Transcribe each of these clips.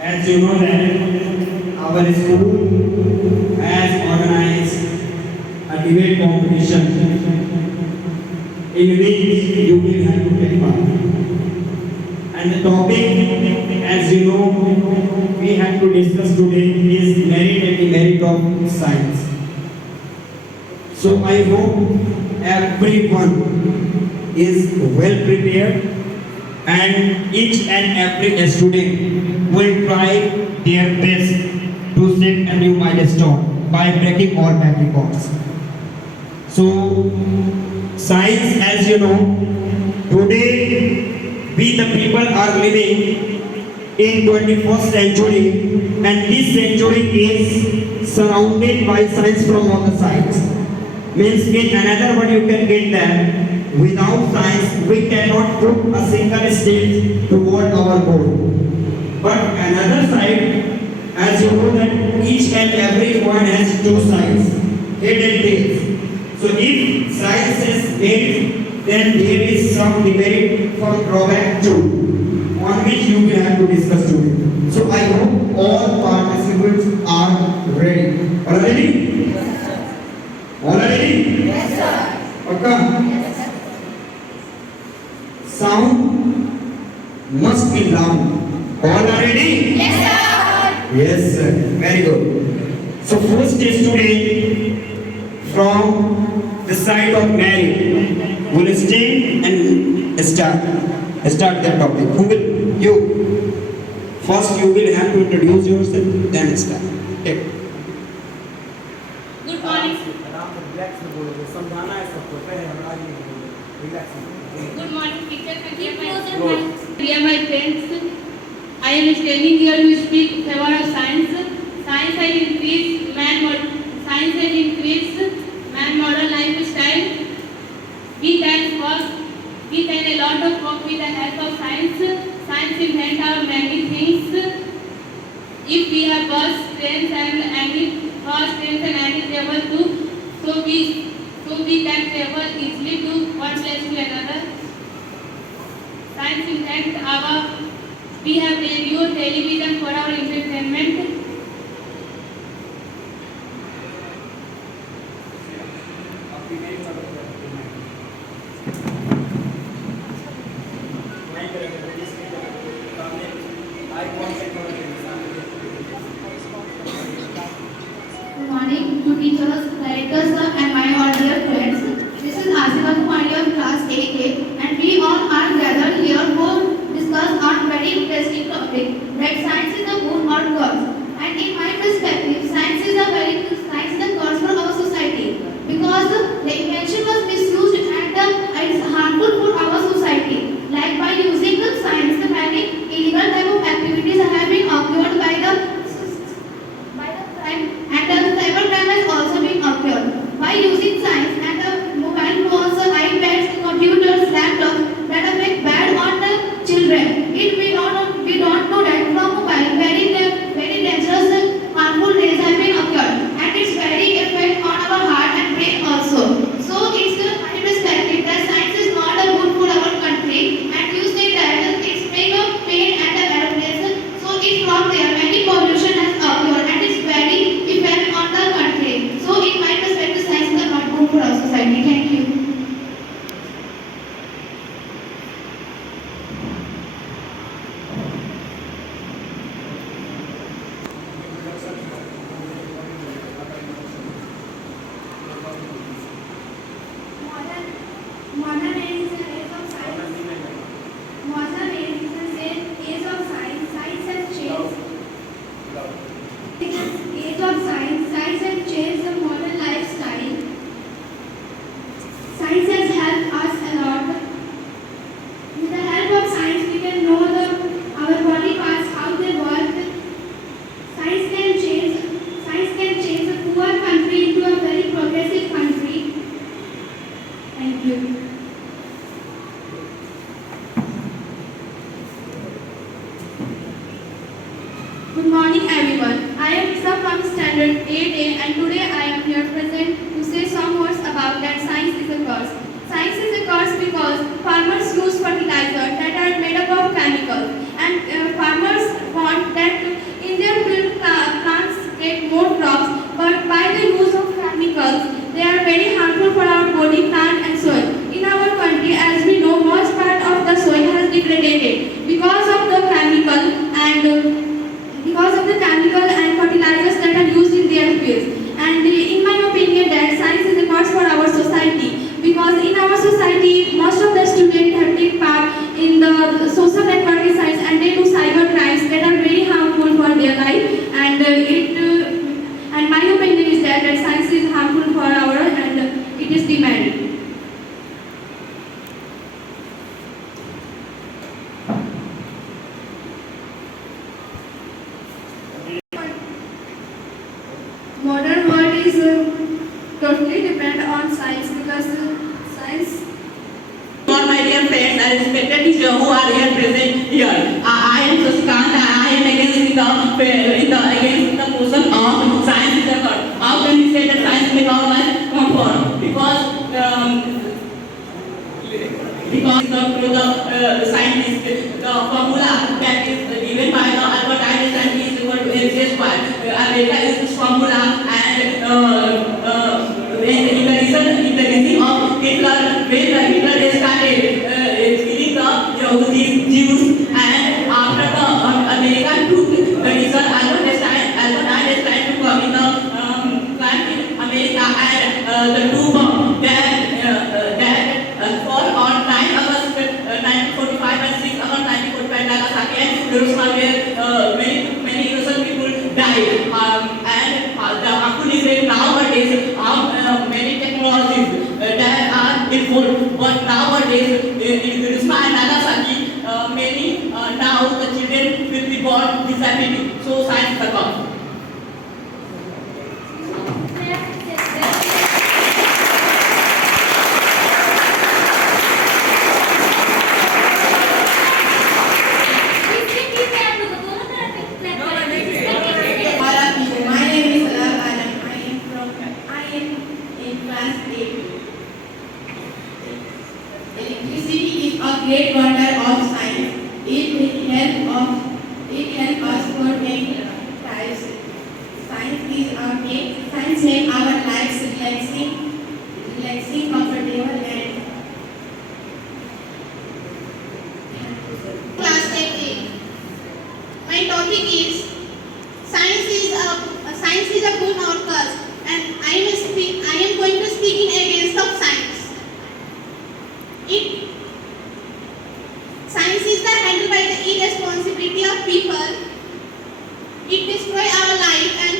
As you know that our school has organized a debate competition in which you will have to take part. And the topic, as you know, we have to discuss today is merit and demerit of science. So I hope everyone is well prepared and each and every student will try their best to set a new milestone by breaking all bad records. So, science, as you know, today we the people are living in 21st century, and this century is surrounded by science from all the sides. Means in another word you can get that without science we cannot put a single step toward our goal. But another side, as you know that each and every coin has two sides, head and tails. So if science is head, then there is some demerit from drawback too, on which you will have to discuss today. So I hope all participants are ready. All ready? All ready? Yes, sir. Okay. Sound must be loud. All are ready? Yes, sir. Yes, sir. Very good. So first is today from the side of Mary. Will stand and start their topic. Who will? You. First you will have to introduce yourself, then start. Okay. Good morning. आराम से relax में बोलोगे समझाना है सबको पहले हम आगे बोलो रिलैक्स में Good morning, teachers and dear my friends. I am standing here to speak in favor of science. Science has increased man modern lifestyle. We can a lot of work with the help of science. Science invent our many things. If we have bus, trains and any travel too, so we can travel easily to one place to another. Science invent we have radio, television for our entertainment. Good morning to teachers, directors, sir, and my all dear friends. This is Asima Kumari of class 8A, and we all are gathered here to discuss on very interesting topic that science is a boon or curse. And in my perspective, science is a curse for our society because the invention was misused and it's harmful for our society. Like by using the science, the many illegal type of activities have been occurred by the crime, and the cybercrime has also been occurred. By using science and the mobile phones, iPads, computers, laptops that affect bad on the children. We don't know that from mobile very dangerous harmful rays have been occurred, and it's very effect on our heart and brain also. So it's my perspective that science is not a good for our country, and you say that it's make a pain and a awareness. So it's from there many pollution has occurred, and it's very effect on the country. So in my perspective, science is not good for our society. Thank you. Modern age is an age of science. Modern age is an age of science. Science has changed. Age of science. Science has changed the modern lifestyle. Science has helped us a lot. With the help of science, we can know our body parts, how they work. Science can change. Science can change a poor country into a very progressive country. Thank you. Good morning, everyone. I am Lisa from Standard 8A, and today I am here present to say some words about that science is a curse. Science is a curse because farmers use fertilizers that are made up of chemicals, and farmers want that respected teacher who are here present here. I am Sasikant. I am against the question of science is a god. How can we say that science make our life comfort? Because the scientist, the formula that is given by the Albert Einstein is equal to mc square. America uses this formula, and in the reason of Hitler, when Hitler started killing the Jews, and after the America took the reason Albert Einstein to come in the plant in America, and the two bombs that fall on 9 August 1945 and 6 August 1945 Nagasaki and Hiroshima, where many innocent people died. And the harmful is nowadays many technologies that are helpful, but nowadays in Hiroshima and Nagasaki, many now the children will be born disability. So science is the cause. My name is Salah Adam. I am in class 8. Electricity is a great wonder of science. It helps us for many types. Science make our lives relaxing, comfortable, and Class 8A. My topic is science is a good or curse, and I am going to speak in against of science. Science is the handled by the irresponsibility of people. It destroys our life, and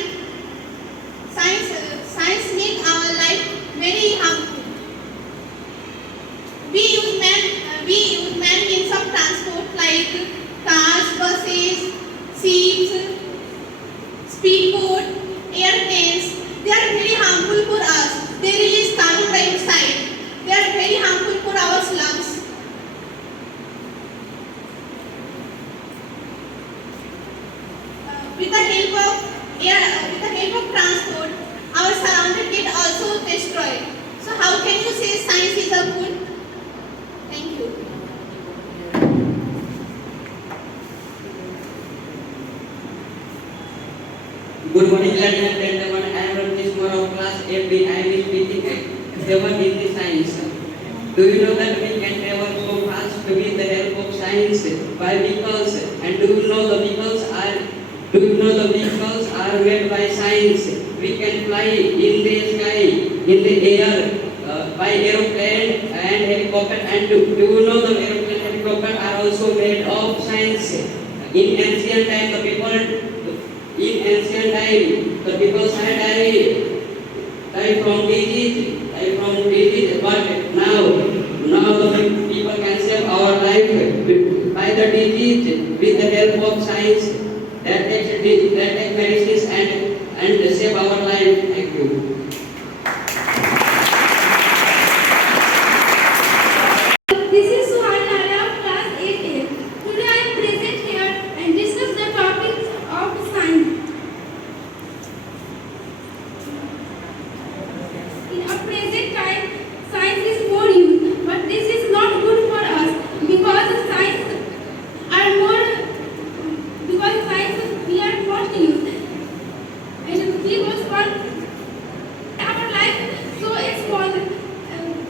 science make our life very harmful. We use man means of transport like cars, buses, ships, speedboat, airplanes. They are very harmful for us. They release carbon dioxide. They are very harmful for our lungs. With the help of transport, our surrounded get also destroyed. So how can you say science is a good? Thank you. Good morning, ladies and gentlemen. I am Ramesh Kumar of class 8B. I am speaking about in science. Do you know that we can travel so fast with the help of science by vehicles? And do you know the vehicles are made by science? We can fly in the sky, in the air, by aeroplane and helicopter. And do you know the aeroplane and helicopter are also made of science? In ancient time, the people die from disease, but now the people can save our life by the disease with the help of science that take medicines and save our life. Thank you. This is Suhan Nara of class 8A. Today I am present here and discuss the topics of science. In our present time, science is more used, but this is not good for us because we are not used. And we was for our life so small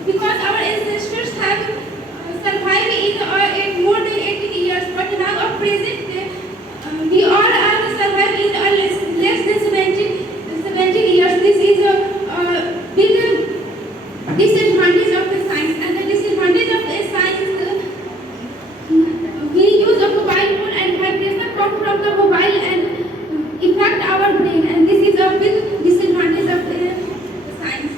because our ancestors have survived in more than 80 years, but now at present we all are surviving in less than 70 years. This is a big disadvantage of the science, and the disadvantage of the science we use a mobile phone and vibration come from the mobile and impact our brain, and this is a big disadvantage of the science.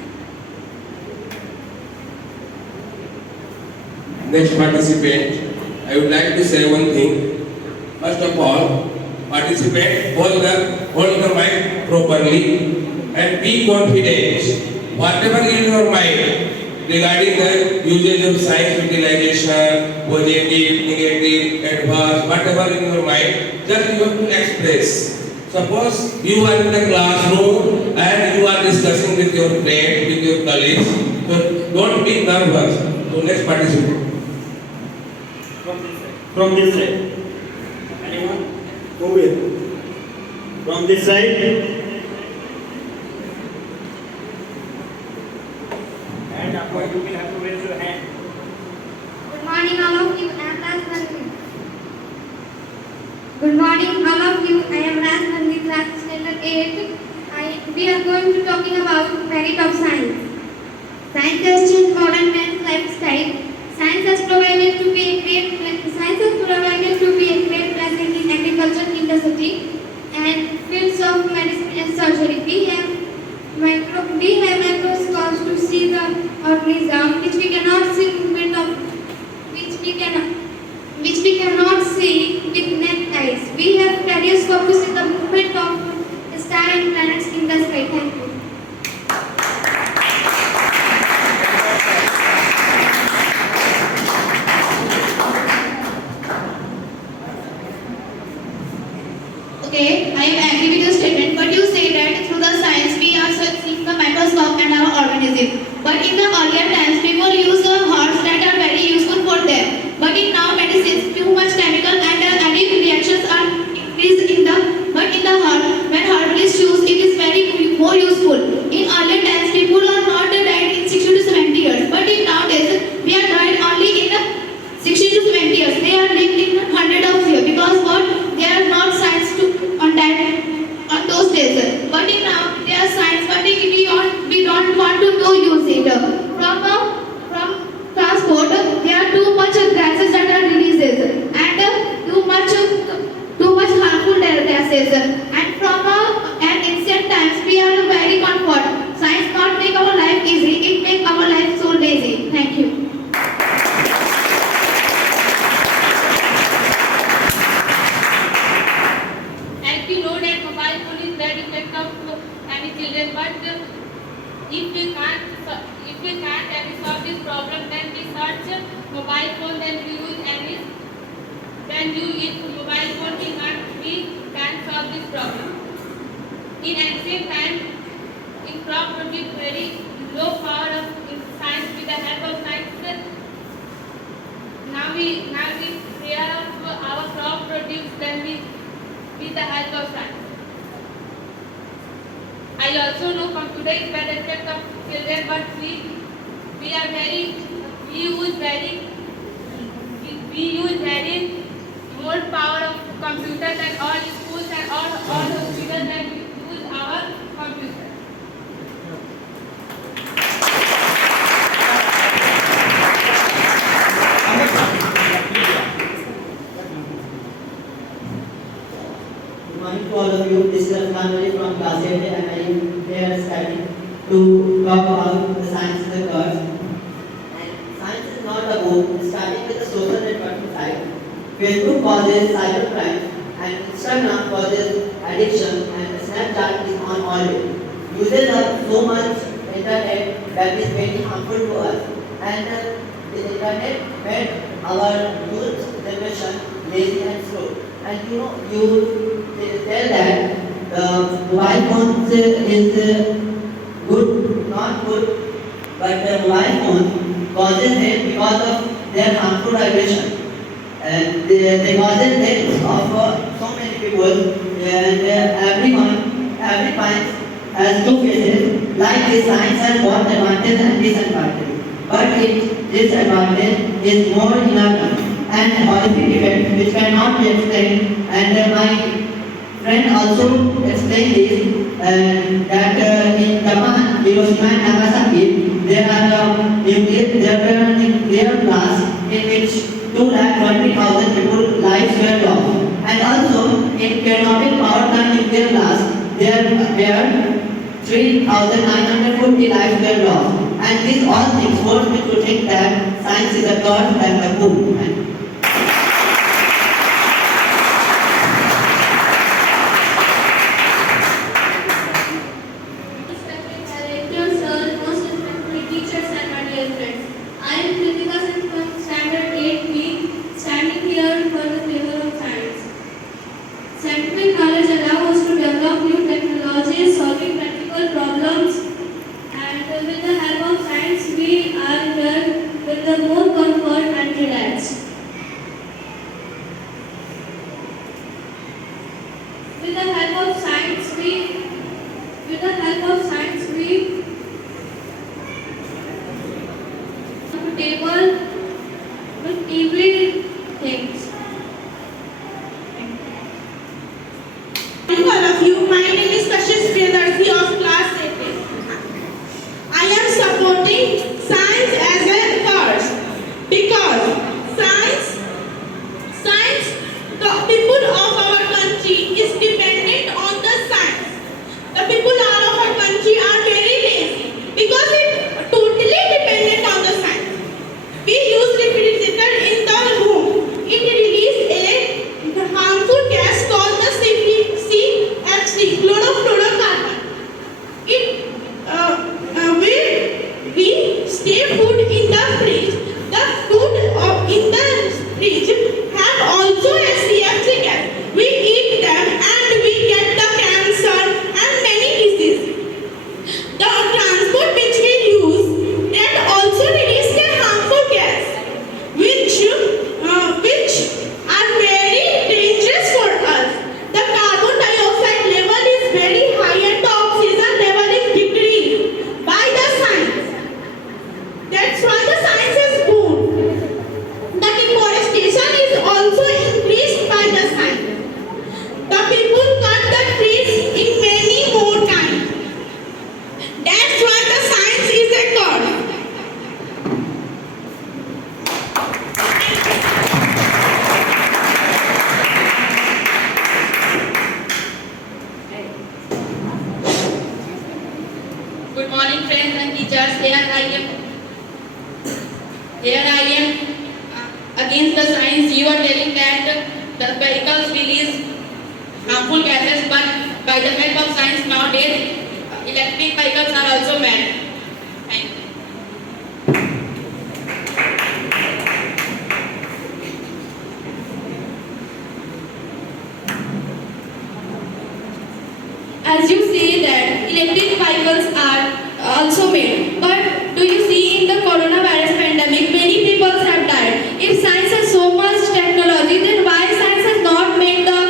Next participant, I would like to say one thing. First of all, participant, hold the mic properly and be confident. Whatever in your mind, regarding the usage of science utilization, positive, negative, adverse, whatever in your mind, just you have to express. Suppose you are in the classroom and you are discussing with your friend, with your colleagues, so don't be nervous. So let's participate. From this side. Anyone? Who will? From this side. And after you will have to raise your hand. Good morning, all of you. I am Raj Nandini. Good morning, all of you. I am Raj Nandini, class standard 8. We are going to talking about merit of science. Science has changed modern man's lifestyle. Science has provided to be a great blessing in agriculture industry and fields of medicine and surgery. We have microscopes to see the organism which we cannot see with naked eyes. We have telescopes to see the movement of stars and planets in the sky. Thank you. Okay, I am agree with your statement, but you say that through the science we are seeing the microscope and our organism. But in the earlier times, people use the herbs that are very useful for them. But in now medicines, too much chemical and any reactions are increased in the. But in the herb, when herb is used, it is very more useful. In earlier times, people are not died in 60 to 70 years. But in nowadays, we are died only in 60 to 70 years. They are lived in 100 of years because what they are not science to on that on those days. But in now they are science, but we don't want to know use it. From transport, there are too much gases that are released and too much harmful gases. And from an ancient times, we are very comfort. Science not make our life easy; it make our life so lazy. Thank you. As we know that mobile phone is bad effect of any children, but if we can't solve this problem, then we search mobile phone, then we use mobile phone, we can solve this problem. In ancient time, in crop produced very low power of in science with the help of science. Now we clear up our crop produce, then we with the help of science. I also know computer is bad effect of children, but we use very more power of computers and all schools and all hospitals that use our computer. Good morning to all of you. This is Arfan from class 8 and I am here studying to talk about the science of the curves. And science is not a book. Starting with the social networking side, Facebook causes cybercrime and Instagram causes addiction and Snapchat is on always. Users have so much internet that is very harmful to us and the internet made our youth generation lazy and slow. And you tell that mobile phones is good, not good, but the mobile phone causes it because of their harmful vibration. And they causes deaths of so many people, and every point has two faces. Like this, science has both advantage and disadvantage. But its disadvantage is more inert and horrific effect which cannot be explained. And my friend also explained this that in Japan, Hiroshima and Nagasaki, there were a nuclear blast in which 220,000 people lives were lost. And also in Chernobyl power plant nuclear blast, there were 3,940 lives were lost. And these all things force me to think that science is a curse and a book. Respected directors, sir, most respected teachers and my dear friends. knowledge allow us to develop new technologies, solving practical problems, and with the help of science, we are here with the more comfort and relaxed. With the help of science, we comfortable with every things. All of you, my name is Kashish Priyadarshi of class 8. I am supporting science as a course because science, the people of our country is dependent on the science. The people of our country are very lazy because it totally dependent on the science. We use refrigerator in the room. It releases a harmful gas called the CFC, chlorofluorocarbon. We stay food in the fridge. The food in the fridge have also a CFC gas. We eat them and we get the cancer and many diseases. The transport which we use that also release a harmful gas, which are very dangerous for us. The carbon dioxide level is very high and the oxygen level is decreased by the science. That's why the science is good. The deforestation is also increased by the science. The people cut the trees in many more times. That's why the science is a god. Good morning, friends and teachers. Here I am against the science. You are telling that the vehicles release harmful gases, but by the help of science nowadays, electric vehicles are also made. Thank you. As you say that electric vehicles are also made, but do you see in the coronavirus pandemic many people have died? If science has so much technology, then why science has not made the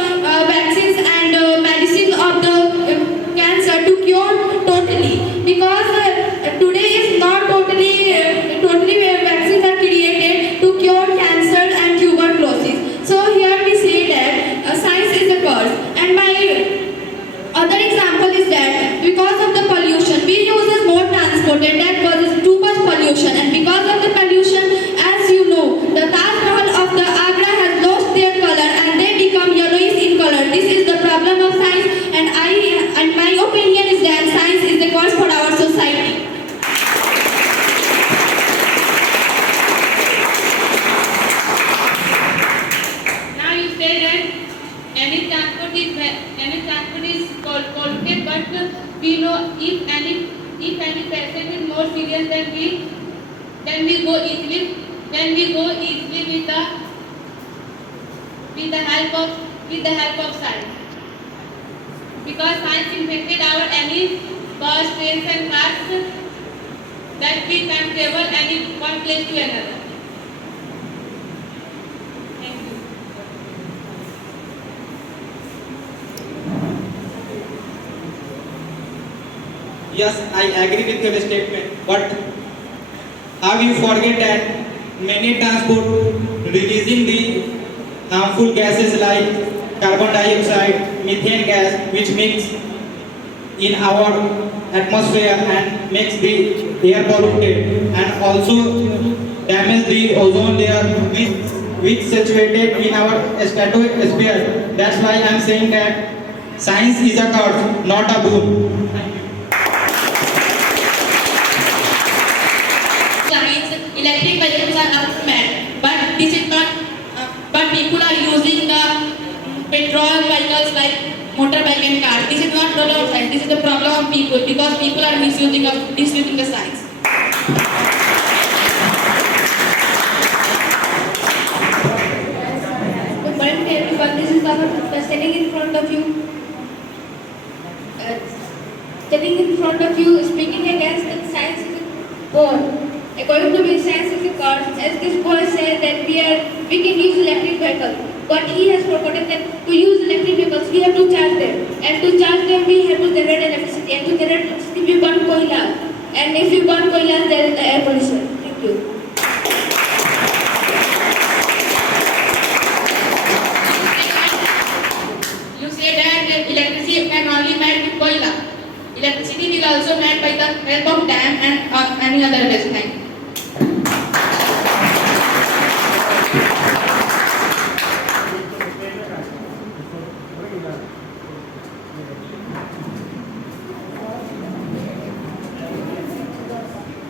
vaccines and medicine of the cancer to cure totally? Because today is not totally vaccines are created to cure cancer and tuberculosis. So here we say that science is a curse. And my other example is that because of the pollution, we use more transport and that causes too much pollution. And because of the pollution, as you know, the Taj Mahal of the Agra has lost their color and they become yellowish in color. This is the problem of science, and my opinion is that science is the cause for our society. Now you say that any transport is polluted, but we know if any patient is more serious then we go easily with the help of science. Because science invented our any bus, trains and cars that we can travel any one place to another. Thank you. Yes, I agree with your statement, but have you forget that many transport releasing the harmful gases like carbon dioxide, methane gas, which mix in our atmosphere and makes the air polluted and also damage the ozone layer which situated in our stratosphere. That's why I'm saying that science is a curse, not a boon. Science, electric vehicles are also made, but this is not. But people are using the petrol vehicles like motorbike and car. This is not problem of science. This is the problem of people because people are misusing the science. Good morning to everyone. This is our standing in front of you. Sitting in front of you, speaking against the science is born. According to me, science is a god. As this boy said that we can use electric vehicles, but he has forgotten that to use electric vehicles we have to charge them, and to charge them we have to generate electricity, and to generate electricity we burn koila, and if we burn koila there is the air pollution. Thank you. You say that electricity can only made with koila. Electricity is also made by the help of dam and any other ways. Thank you.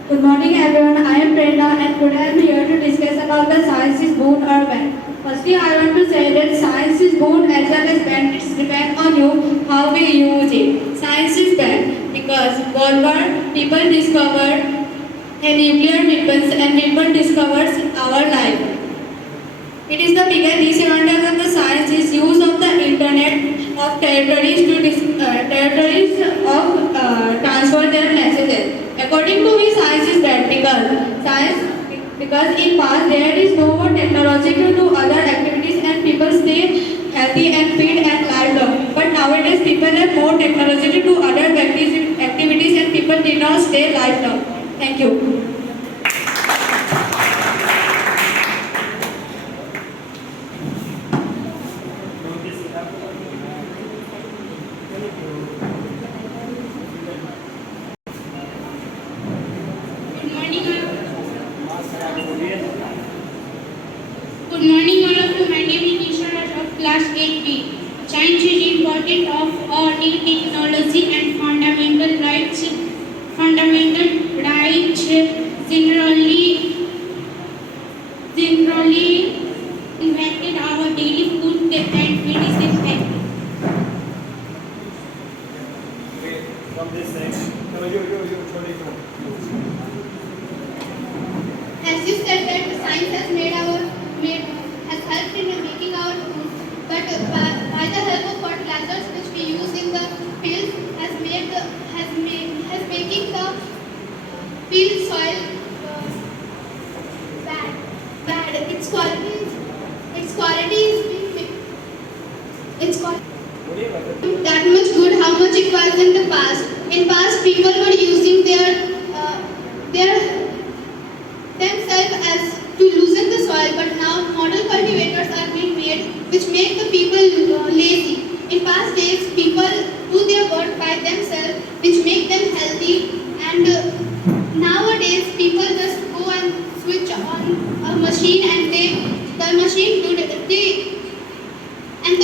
Good morning everyone, I am Prerna and today I am here to discuss about the science is boon or ban. Firstly, I want to say that science is boon as well as ban. It depends on you how we use it. Science is bad because World War people discovered a nuclear weapons and weapon discovers our life. It is the biggest disadvantage of the science is use of the internet of territories to transfer their messages. According to me, science is bad because in past there is no more technology to do other activities and people stay healthy and fit and live long. But nowadays people have more technology to do other activities and people did not stay live long. Thank you. Good morning all of you. My name is Nisha Raj of class 8B. Science is important of our new technology and fundamental rights generally impacted our daily food and medicine. From this side. No, you. As you said that science has has helped in making our food, but by the help of fertilizers which we use in the fields has making the field soil bad. Its quality that much good how much it was in the past. In past people were using their themselves as to loosen the soil, but now modern cultivators are being made which make the people lazy. In past days people do their work by themselves which make them healthy, and nowadays people just go and switch on a machine and the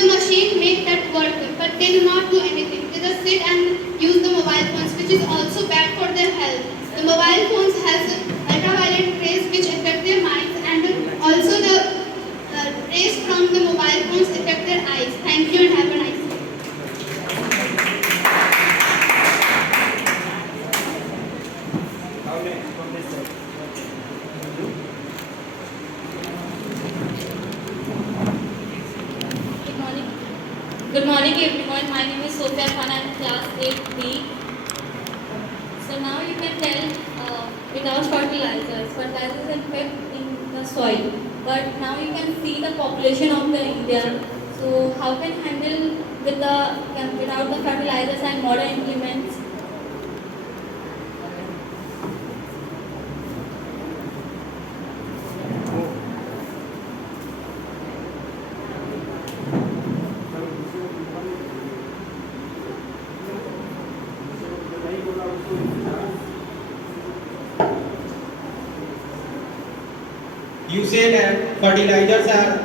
machine make that work, but they do not do anything. They just sit and use the mobile phones, which is also bad for their health. The mobile phones has ultraviolet rays which affect their minds, and also the rays from the mobile phones affect their eyes. Thank you and have a nice day. From this side. Good morning everyone. My name is Sophia Khan. I am class 8B. So now you can tell without fertilizers affect in the soil. But now you can see the population of the India. So how can handle without the fertilizers and modern implements? You say that fertilizers are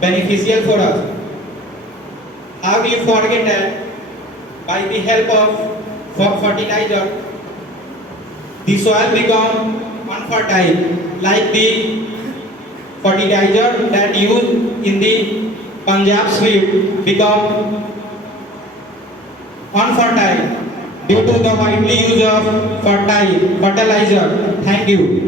beneficial for us. How do you forget that by the help of fertilizer, the soil become unfertile, like the fertilizer that used in the Punjab sweep become unfertile due to the widely use of fertilizer. Thank you.